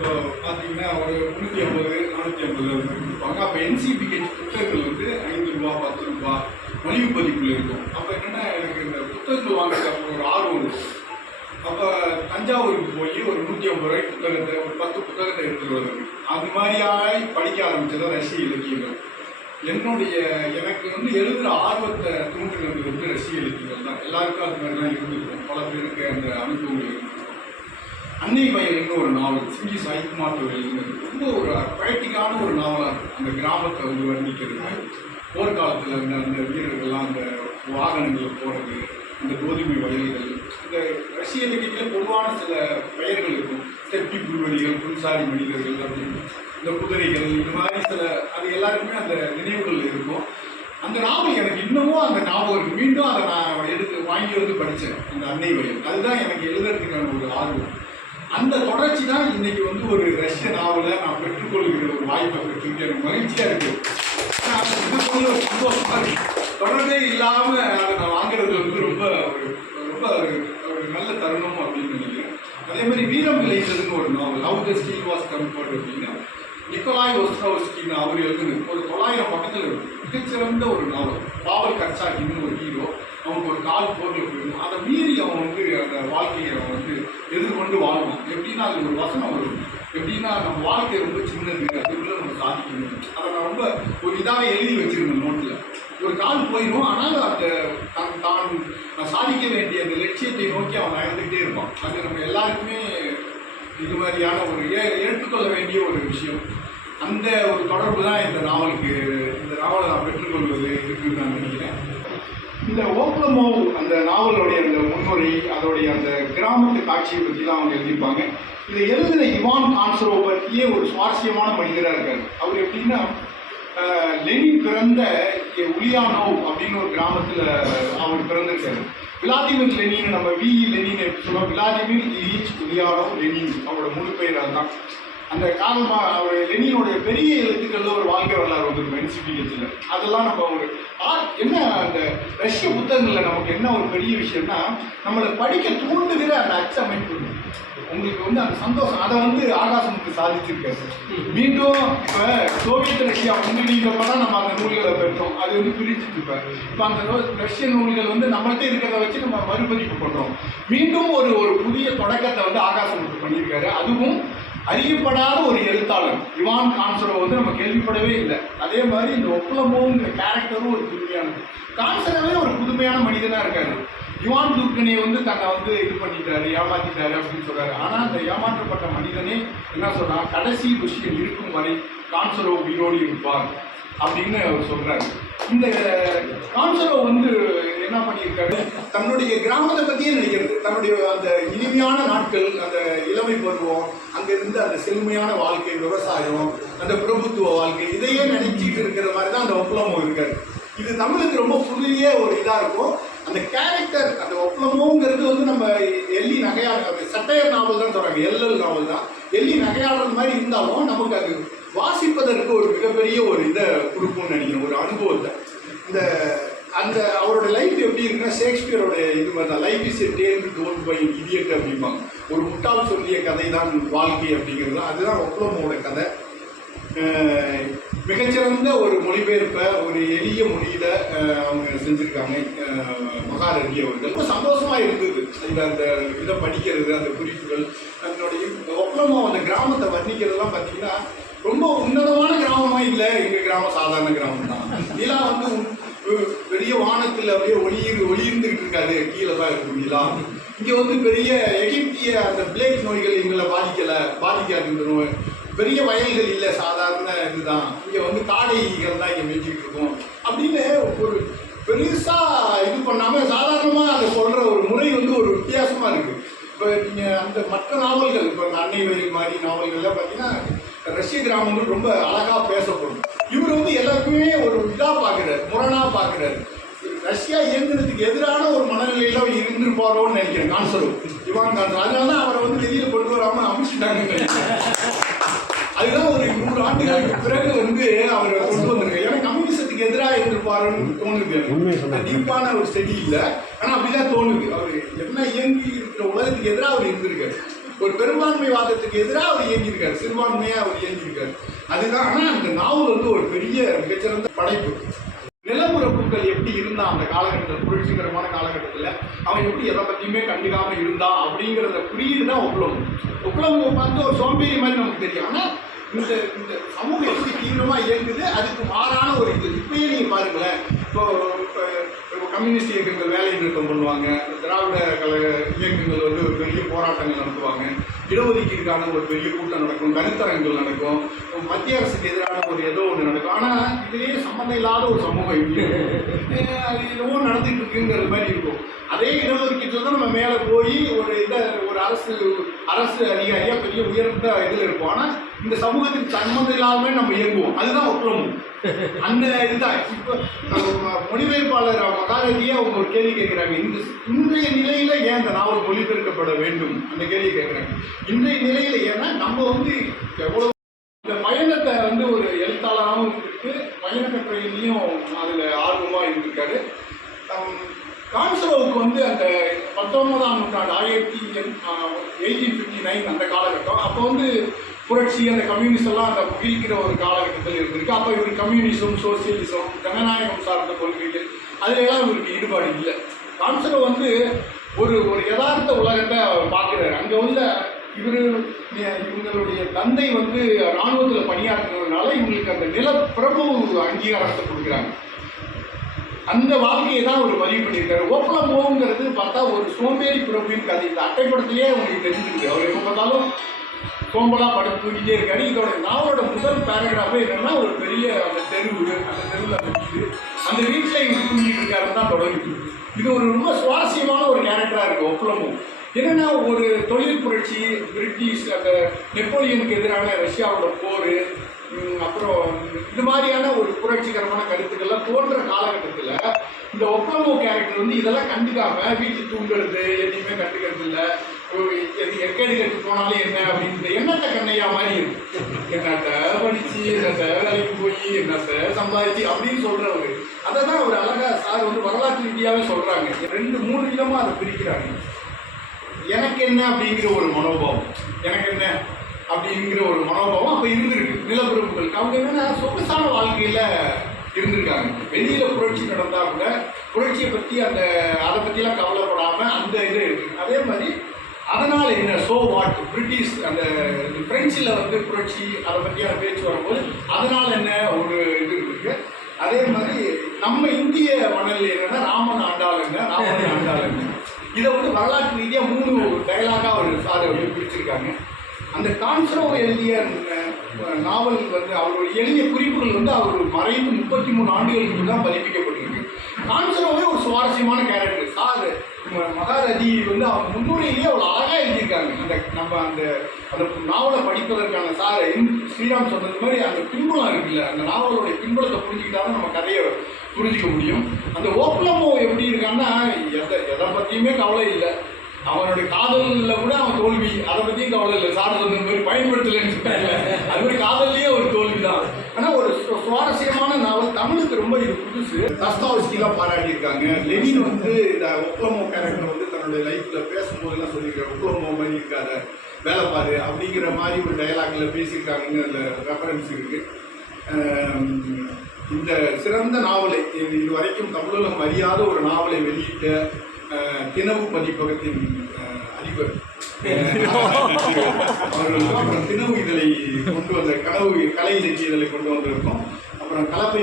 இப்போ பார்த்தீங்கன்னா ஒரு 350 450 கொடுப்பாங்க. அப்போ என்சிபிஹெச் புத்தகங்கள் வந்து ரூ. 5 ரூ. 10 மலிவு பதிப்பில் இருக்கும். அப்போ என்னென்னா எனக்கு இந்த புத்தகங்கள் வாங்குறது அப்போ ஒரு ஆர்வம் இருக்கும். அப்போ தஞ்சாவூருக்கு போய் ஒரு 150 புத்தகத்தை ஒரு 10 புத்தகத்தை எடுத்துகிட்டு வருது. அது மாதிரியாய் படிக்க ஆரம்பித்தது ரஷ்ய இலக்கியங்கள். எனக்கு வந்து எழுதுகிற ஆர்வத்தை தூண்டுறது வந்து ரஷ்ய இலக்கியங்கள் தான். எல்லாருக்கும் அது மாதிரி தான் இருந்திருக்கும். பல பேருக்கு அந்த அனுபவங்கள் இருந்திருக்கும். அன்னை வயல்னு ஒரு நாவல் சிங்கி சாய்குமார் எழுதுனது ரொம்ப ஒரு பொயட்டிக்கான ஒரு நாவலாக இருக்கும். அந்த கிராமத்தை வந்து வர்ணிக்கிறது, போர்க்காலத்தில் அந்த வீரர்கள்லாம் அந்த வாகனங்களில் போகிறது, அந்த கோதுமை வயல்கள், இந்த ரஷ்ய இலக்கியத்தில் பொதுவான சில பெயர்கள் இருக்கும். செப்டி புல்வெளிகள், புல்சாரி மனிதர்கள் அப்படின்னு, இந்த குதிரைகள், இந்த மாதிரி சில அது எல்லாருக்குமே அந்த நினைவுகள் இருக்கும். அந்த நாவல் எனக்கு இன்னமும் அந்த ஞாபகம் இருக்குது. மீண்டும் அதை நான் வாங்கி வந்து படித்தேன், அந்த அன்னை வயல். அதுதான் எனக்கு எழுதுறதுக்கான ஒரு ஆர்வம். அந்த தொடர்ச்சி தான் இன்னைக்கு வந்து ஒரு ரஷ்ய நாவலை நான் பெற்றுக்கொள்கிற ஒரு வாய்ப்பை பெற்றிருக்கேன். எனக்கு மகிழ்ச்சியாக இருக்குது. ஒரு சந்தோஷமாக இருக்குது. தொடர்பே இல்லாமல் அதை நான் வாங்குறது வந்து ரொம்ப ரொம்ப ஒரு நல்ல தருணம் அப்படின்னு நினைக்கிறேன். அதே மாதிரி வீரம் விளைந்ததுன்னு ஒரு novel, how the steel was comfort அப்படின்னு நிக்கோலாய் ஒஸ்ட்ரோவ்ஸ்கின்னு அவர் எழுதுனது. ஒரு 900 பக்கத்தில் இருக்கும். மிகச்சிறந்த ஒரு நாவல். பாவல் கர்சாக்கின்னு ஒரு ஹீரோ, அவனுக்கு ஒரு கால் போர்ல போயிடும். அதை மீறி அவன் வந்து அந்த வாழ்க்கையை அவன் வந்து எதிர்கொண்டு வாழ்வான். எப்படின்னா அது ஒரு வசனம் வரும், எப்படின்னா நம்ம வாழ்க்கை ரொம்ப சின்னது, அதுக்குள்ளே நம்ம சாதிக்கணும். அதை நான் ரொம்ப ஒரு இதாக எழுதி வச்சிருந்தேன் நோட்டில். ஒரு கால் போயிடும், ஆனால் அந்த தான் சாதிக்க வேண்டிய அந்த லட்சியத்தை நோக்கி அவன் நகர்ந்துக்கிட்டே இருப்பான். அது நம்ம எல்லாருக்குமே இது மாதிரியான ஒரு எடுத்துக்கொள்ள வேண்டிய ஒரு விஷயம். அந்த ஒரு தொடர்பு தான் இந்த நாவலை நான் பெற்றுக்கொள்வது இருக்குன்னு நான் நினைக்கிறேன். இந்த ஓக்லமோவ் அந்த நாவலுடைய அந்த முன்னுரை, அதோடைய அந்த கிராமத்து காட்சியை பற்றி தான் அவங்க எழுதியிருப்பாங்க. இதை எழுதின இவான் கான்சரோவ் பற்றியே ஒரு சுவாரஸ்யமான மனிதராக இருக்கார். அவர் எப்படின்னா, லெனின் பிறந்த உலியானோவ் அப்படின்னு ஒரு கிராமத்தில் அவர் பிறந்திருக்காரு. விளாடிமிர் லெனின், நம்ம லெனின் சொல்லுவோம், விளாடிமிர் இலிச் உலியானோவ் லெனின் அவரோட முழு பெயர். அதுதான் அந்த காரணமாக அவர் லெனினுடைய பெரிய எழுத்துக்களில் ஒரு வாழ்க்கை வரலாறு வந்துருக்கும் என்சிபிஹெச்சில். அதெல்லாம் நம்ம ஒரு என்ன அந்த ரஷ்ய புத்தகங்களில் நமக்கு என்ன ஒரு பெரிய விஷயம்னா, நம்மளை படிக்க தூண்டுகிற அந்த அச்சமைப்பு. உங்களுக்கு வந்து அந்த சந்தோஷம், அதை வந்து ஆகாசமுக்கு சாதிச்சிருக்காரு. மீண்டும் இப்போ சோவியத் ரஷ்யா முன்னணிக்கிறப்ப தான் நம்ம அந்த நூல்களை பெற்றோம். அது வந்து பிரிச்சுட்டு இப்போ அந்த ரஷ்ய நூல்கள் வந்து நம்மள்கிட்ட இருக்கிறத வச்சு நம்ம மறுபதிப்பு பண்ணுறோம். மீண்டும் ஒரு புதிய தொடக்கத்தை வந்து ஆகாசமுக்கு பண்ணியிருக்காரு. அதுவும் அறியப்படாத ஒரு எழுத்தாளர் இவான் கான்சரோவ் வந்து நம்ம கேள்விப்படவே இல்லை. அதே மாதிரி இந்த ஒப்லமோங்கிற கேரக்டரும் ஒரு புதுமையானது. கான்சரோவே ஒரு புதுமையான மனிதனாக இருக்காரு. இவான் துர்கனியை வந்து தன்னை வந்து இது பண்ணிட்டாரு, ஏமாற்றிட்டாரு அப்படின்னு சொல்கிறாரு. ஆனால் அந்த ஏமாற்றப்பட்ட மனிதனே என்ன சொல்கிறான், கடைசி விஷயம் இருக்கும் வரை கான்சரோவ் உயிரோடு இருப்பார் அப்படின்னு அவர் சொல்கிறாரு. இந்த கான்சரோவ் வந்து என்ன பண்ணியிருக்காரு, தன்னுடைய கிராமத்தை பற்றியே நினைக்கிறது. தன்னுடைய அந்த இனிமையான நாட்கள், அந்த இளமை பருவம், அங்கே இருந்து அந்த செழுமையான வாழ்க்கை, விவசாயம், அந்த பிரபுத்துவ வாழ்க்கை, இதையே நினைச்சிட்டு இருக்கிற மாதிரி தான் அந்த ஒப்லமோவ் இருக்காரு. இது தமிழுக்கு ரொம்ப புதிய ஒரு இதாக இருக்கும். அந்த கேரக்டர், அந்த ஒப்லமோங்கிறது வந்து நம்ம எள்ளி நகையாளர் சட்டையர் நாவல் தான் சொல்கிறாங்க, எல்எல் நாவல் தான். எள்ளி நகையாளர் மாதிரி இருந்தாலும் நமக்கு அது வாசிப்பதற்கு ஒரு மிகப்பெரிய ஒரு இதை கொடுக்கும்னு நினைக்கிறேன், ஒரு அனுபவத்தை. அந்த அவரோட லைஃப் எப்படி இருக்குன்னா, ஷேக்ஸ்பியரோட இது மாதிரி தான். Life is a tale told by idiot அப்படிம்பாங்க. ஒரு முட்டாள் சொல்லிய கதை தான் வாழ்க்கை அப்படிங்கிறது தான். அதுதான் ஒப்லமோவோட கதை. மிகச்சிறந்த ஒரு மொழிபெயர்ப்பை ஒரு எளிய மொழியில அவங்க செஞ்சுருக்காங்க மகாரதி அவர்கள். ரொம்ப சந்தோஷமாக இருந்தது அந்த இதை படிக்கிறது, அந்த குறிப்புகள். அதனுடைய ஒப்லமோ அந்த கிராமத்தை வர்ணிக்கிறதுலாம் பார்த்தீங்கன்னா ரொம்ப உன்னதமான கிராமமாக இல்லை. எங்கள் கிராமம் சாதாரண கிராமம் தான். இதெல்லாம் வந்து பெரிய வானத்தில் அப்படியே ஒளியிருந்துகிட்டு இருக்காது, கீழே தான் இருக்கும் நிலா. இங்கே வந்து பெரிய எகிப்திய அந்த பிளேக் நோய்கள் எங்களை பாதிக்காது. இந்த நோய் பெரிய வயல்கள் இல்லை, சாதாரண இதுதான். இங்கே வந்து காடைகள் தான் இங்கே மேய்ச்சிக்கிட்டு இருக்கோம் அப்படின்னு ஒரு பெருசாக இது பண்ணாமல் சாதாரணமாக அதை சொல்கிற ஒரு முறை வந்து ஒரு வித்தியாசமாக இருக்குது. இப்போ நீங்கள் அந்த மற்ற நாவல்கள், இப்போ அந்த அன்னை வயல் மாதிரி நாவல்கள்லாம் பார்த்தீங்கன்னா ரஷ்ய கிராமங்கள் ரொம்ப அழகாக பேசப்படும். இவர் வந்து எல்லாருக்குமே ஒரு இதாக பார்க்குறாரு, முரணாக பார்க்குறாரு. ரஷ்யா இயந்திரத்துக்கு எதிரான ஒரு மனநிலையில் அவர் இருந்திருப்பாரோன்னு நினைக்கிறேன் கான்சரோவ், இவான் கான்சரோவ். அதனால தான் அவரை வந்து வெளியில் கொண்டு வராமல் அமைச்சிட்டாங்க. அதுதான் ஒரு 100 ஆண்டுகளுக்கு பிறகு வந்து அவர் கொண்டு வந்திருக்காரு. ஏன்னா கம்யூனிசத்துக்கு எதிராக இருந்திருப்பாருன்னு தோணுது. டீப்பான ஒரு ஸ்டடி இல்லை, ஆனால் அப்படிதான் தோணுது. அவர் என்ன இயங்கி இருக்கிற உலகத்துக்கு எதிராக அவர் இருந்திருக்காரு. ஒரு பெரும்பான்மைவாதத்துக்கு எதிராக அவர் இயங்கியிருக்காரு, சிறுபான்மையாக அவர் இயங்கியிருக்காரு. அதுதான். ஆனால் அந்த நாவல் வந்து ஒரு பெரிய மிகச்சிறந்த படைப்பு. நிலப்பரப்புகள் எப்படி இருந்தான் அந்த காலகட்டத்தில், புரட்சிகரமான காலகட்டத்தில் அவன் எப்படி எதை பற்றியுமே கண்டுக்காம இருந்தான் அப்படிங்கிறத குறியீடு தான் ஒப்புளவு. ஒப்புளவு பார்த்து ஒரு சோம்பேறி மாதிரி நமக்கு தெரியும். ஆனால் இந்த இந்த சமூகம் எப்படி தீவிரமாக இயங்குது, அதுக்கு மாறான ஒரு இது. இப்பயே நீங்கள் பாருங்களேன், இப்போ கம்யூனிஸ்ட் இயக்கங்கள் வேலை நிறுத்தம் பண்ணுவாங்க, திராவிட கழக இயக்கங்கள் வந்து ஒரு பெரிய போராட்டங்கள் நடத்துவாங்க, இடஒதுக்கீடுக்கான ஒரு பெரிய கூட்டம் நடக்கும், கருத்தரங்குகள் நடக்கும், மத்திய அரசுக்கு எதிரான ஒரு ஏதோ ஒன்று நடக்கும். ஆனால் இதுலேயே சம்மந்தம் இல்லாத ஒரு சமூகம் இது என்னவோ நடந்துட்டு இருக்குங்கிற மாதிரி இருக்கும். அதே இடஒதுக்கீட்டில் தான் நம்ம மேலே போய் ஒரு ஒரு அரசு அதிகாரியாக பெரிய உயர்ந்த இதில் இருப்போம். ஆனால் இந்த சமூகத்துக்கு சம்மந்தம் இல்லாமல் நம்ம இயங்குவோம். அதுதான் ஒப்புளமும். அந்த இதுதான். இப்போ மொழிபெயர்ப்பாளர் மகாரதியை அவங்க ஒரு கேள்வி கேட்குறாங்க, இன்றைய நிலையில் ஏன் இந்த நாவல் மொழிபெயர்க்கப்பட வேண்டும் அந்த கேள்வி கேட்குறாங்க. இன்றைய நிலையில் ஏன்னா நம்ம வந்து எவ்வளோ இந்த பயணத்தை வந்து ஒரு எழுத்தாளராகவும் இருக்கு, பயண கட்டுரையிலையும் அதில் ஆர்வமாக இருந்திருக்காரு. கான்சரோவுக்கு வந்து அந்த 19ஆம் நூற்றாண்டு 1859 அந்த காலகட்டம், அப்போ வந்து புரட்சி அந்த கம்யூனிஸ்ட் எல்லாம் அந்த வீழ்கிற ஒரு காலகட்டத்தில் இருந்திருக்கு. அப்போ இவர் கம்யூனிசம், சோசியலிசம், ஜனநாயகம் சார்ந்த கொள்கைகள் அதிலெல்லாம் இவருக்கு ஈடுபாடு இல்லை. கான்சரோ வந்து ஒரு ஒரு யதார்த்த உலகத்தை பார்க்குறாரு. அங்கே வந்து இவங்களுடைய தந்தை வந்து இராணுவத்தில் பணியாற்றுறதுனால இவங்களுக்கு அந்த நிலப்பிரபு அங்கீகாரத்தை கொடுக்குறாங்க. அந்த வாழ்க்கையை தான் அவர் பதிவு பண்ணியிருக்காரு. ஒப்புளமுங்கிறது பார்த்தா ஒரு சோம்பேறி பிரபுவின் கதை. இந்த அட்டைப்படத்திலேயே அவங்களுக்கு தெரிஞ்சுருக்கு. அவர் எப்போ பார்த்தாலும் சோம்பலாக படுத்து தூக்கிட்டே இருக்காரு. இதோட நாவலோட முதல் பேராகிராஃபே என்னன்னா, ஒரு பெரிய அந்த தெருவில் அந்த வீடு, அந்த வீட்டில் இவர் தூங்கிட்டு இருக்காருன்னு தான் தொடங்குது. இது ஒரு ரொம்ப சுவாரஸ்யமான ஒரு கேரக்டராக இருக்குது ஒப்புளமும். என்னென்னா, ஒரு தொழில் புரட்சி, பிரிட்டிஷ் அந்த நெப்போலியனுக்கு எதிரான ரஷ்யாவோட போர், அப்புறம் இது மாதிரியான ஒரு புரட்சிகரமான கருத்துக்கள்லாம் தோன்ற காலகட்டத்தில் இந்த ஒப்பளமோ கேரக்டர் வந்து இதெல்லாம் கண்டுக்காம வீட்டில் தூங்குறது எதையுமே கண்டுக்கிறது இல்லை. எக்கடி கட்டு போனாலும் என்ன அப்படின்னு என்னத்த கண்ணையா மாதிரி இருக்கு. என்னத்த படிச்சு, என்னத்த வேலைக்கு போய், என்னத்த சம்பாதிச்சு அப்படின்னு சொல்றவங்க. அதை தான் அவர் அழகா சார் வந்து வரலாற்று ரீதியாகவே சொல்றாங்க. 2-3 விதமாக அதை பிரிக்கிறாங்க. எனக்கு என்ன அப்படிங்கிற ஒரு மனோபாவம், எனக்கு என்ன அப்படிங்கிற ஒரு மனோபாவம் அப்போ இருந்திருக்கு நிலப்பிரபுகளுக்கு. அவங்க என்னென்னா சொகுசான வாழ்க்கையில் இருந்திருக்காங்க. வெளியில் புரட்சி நடந்தால் கூட புரட்சியை பற்றி அதை பற்றிலாம் கவலைப்படாமல் அந்த இது இருக்குது. அதே மாதிரி அதனால் என்ன, சோ வாட், பிரிட்டிஷ் அந்த பிரெஞ்சில் வந்து புரட்சி அதை பற்றியான பேச்சு வரும்போது அதனால் என்ன ஒரு இது இருக்குது. அதே மாதிரி நம்ம இந்திய மணலில் என்னென்னா ராமன் ஆண்டாள் என்ன, ராமன் ஆண்டாள் என்ன, இதை வந்து வரலாற்று ரீதியாக 3 டயலாகாக ஒரு சாரை வந்து பிரிச்சிருக்காங்க. அந்த கான்சரோ எழுதிய நாவல் வந்து அவருடைய எழுதிய குறிப்புகள் வந்து அவர் மறைந்து 33 ஆண்டுகளுக்கு தான் பதிப்பிக்கப்பட்டிருக்கு. கான்சரோவே ஒரு சுவாரஸ்யமான கேரக்டர். சார் மகாரதி வந்து அவங்க முன்னுரையிலேயே அவ்வளோ அழகாக எழுதியிருக்காங்க. நம்ம அந்த நாவலை படிப்பதற்கான சார் ஸ்ரீராம் சொன்னது மாதிரி அந்த பின்புலம் இருக்குல்ல, அந்த நாவலோடைய பின்புலத்தை புரிஞ்சுக்கிட்டாலும் நம்ம கதையை புரிஞ்சிக்க முடியும். அந்த ஒப்புளமோ எப்படி இருக்கான்னா, எதை பற்றியுமே கவலை இல்லை. அவனுடைய காதலில் கூட அவன் தோல்வி, அதை பற்றியும் கவலை இல்லை. சார் சொன்ன மாதிரி பயன்படுத்தலைன்னு சொல்லிட்டாங்க. அது மாதிரி காதல்லையே ஒரு தோல்வி தான். ஆனால் ஒரு சுவாரஸ்யமான நாவல். தமிழுக்கு ரொம்ப இது புதுசு. தஸ்தாவஸ்கிலாம் பாராட்டியிருக்காங்க. லெனின் வந்து இந்த ஒப்புளமோ கேரக்டர் வந்து தன்னுடைய லைஃப்பில் பேசும்போதெல்லாம் சொல்லியிருக்காரு, ஒப்புளமோ மாதிரி இருக்காத, வேலை பாரு அப்படிங்கிற மாதிரி ஒரு டயலாகில் பேசியிருக்காங்கன்னு அதில் ரெஃபரன்ஸ் இருக்குது. இந்த சிறந்த நாவலை இதுவரைக்கும் தமிழகம் அறியாத ஒரு நாவலை வெளியிட்ட தினவு பதிப்பகத்தின் அதிபர் அவர்கள் தினவு இதழை கொண்டு வந்த கலை இலக்கிய இதழை கொண்டு வந்திருக்கோம். அப்புறம் கலப்பை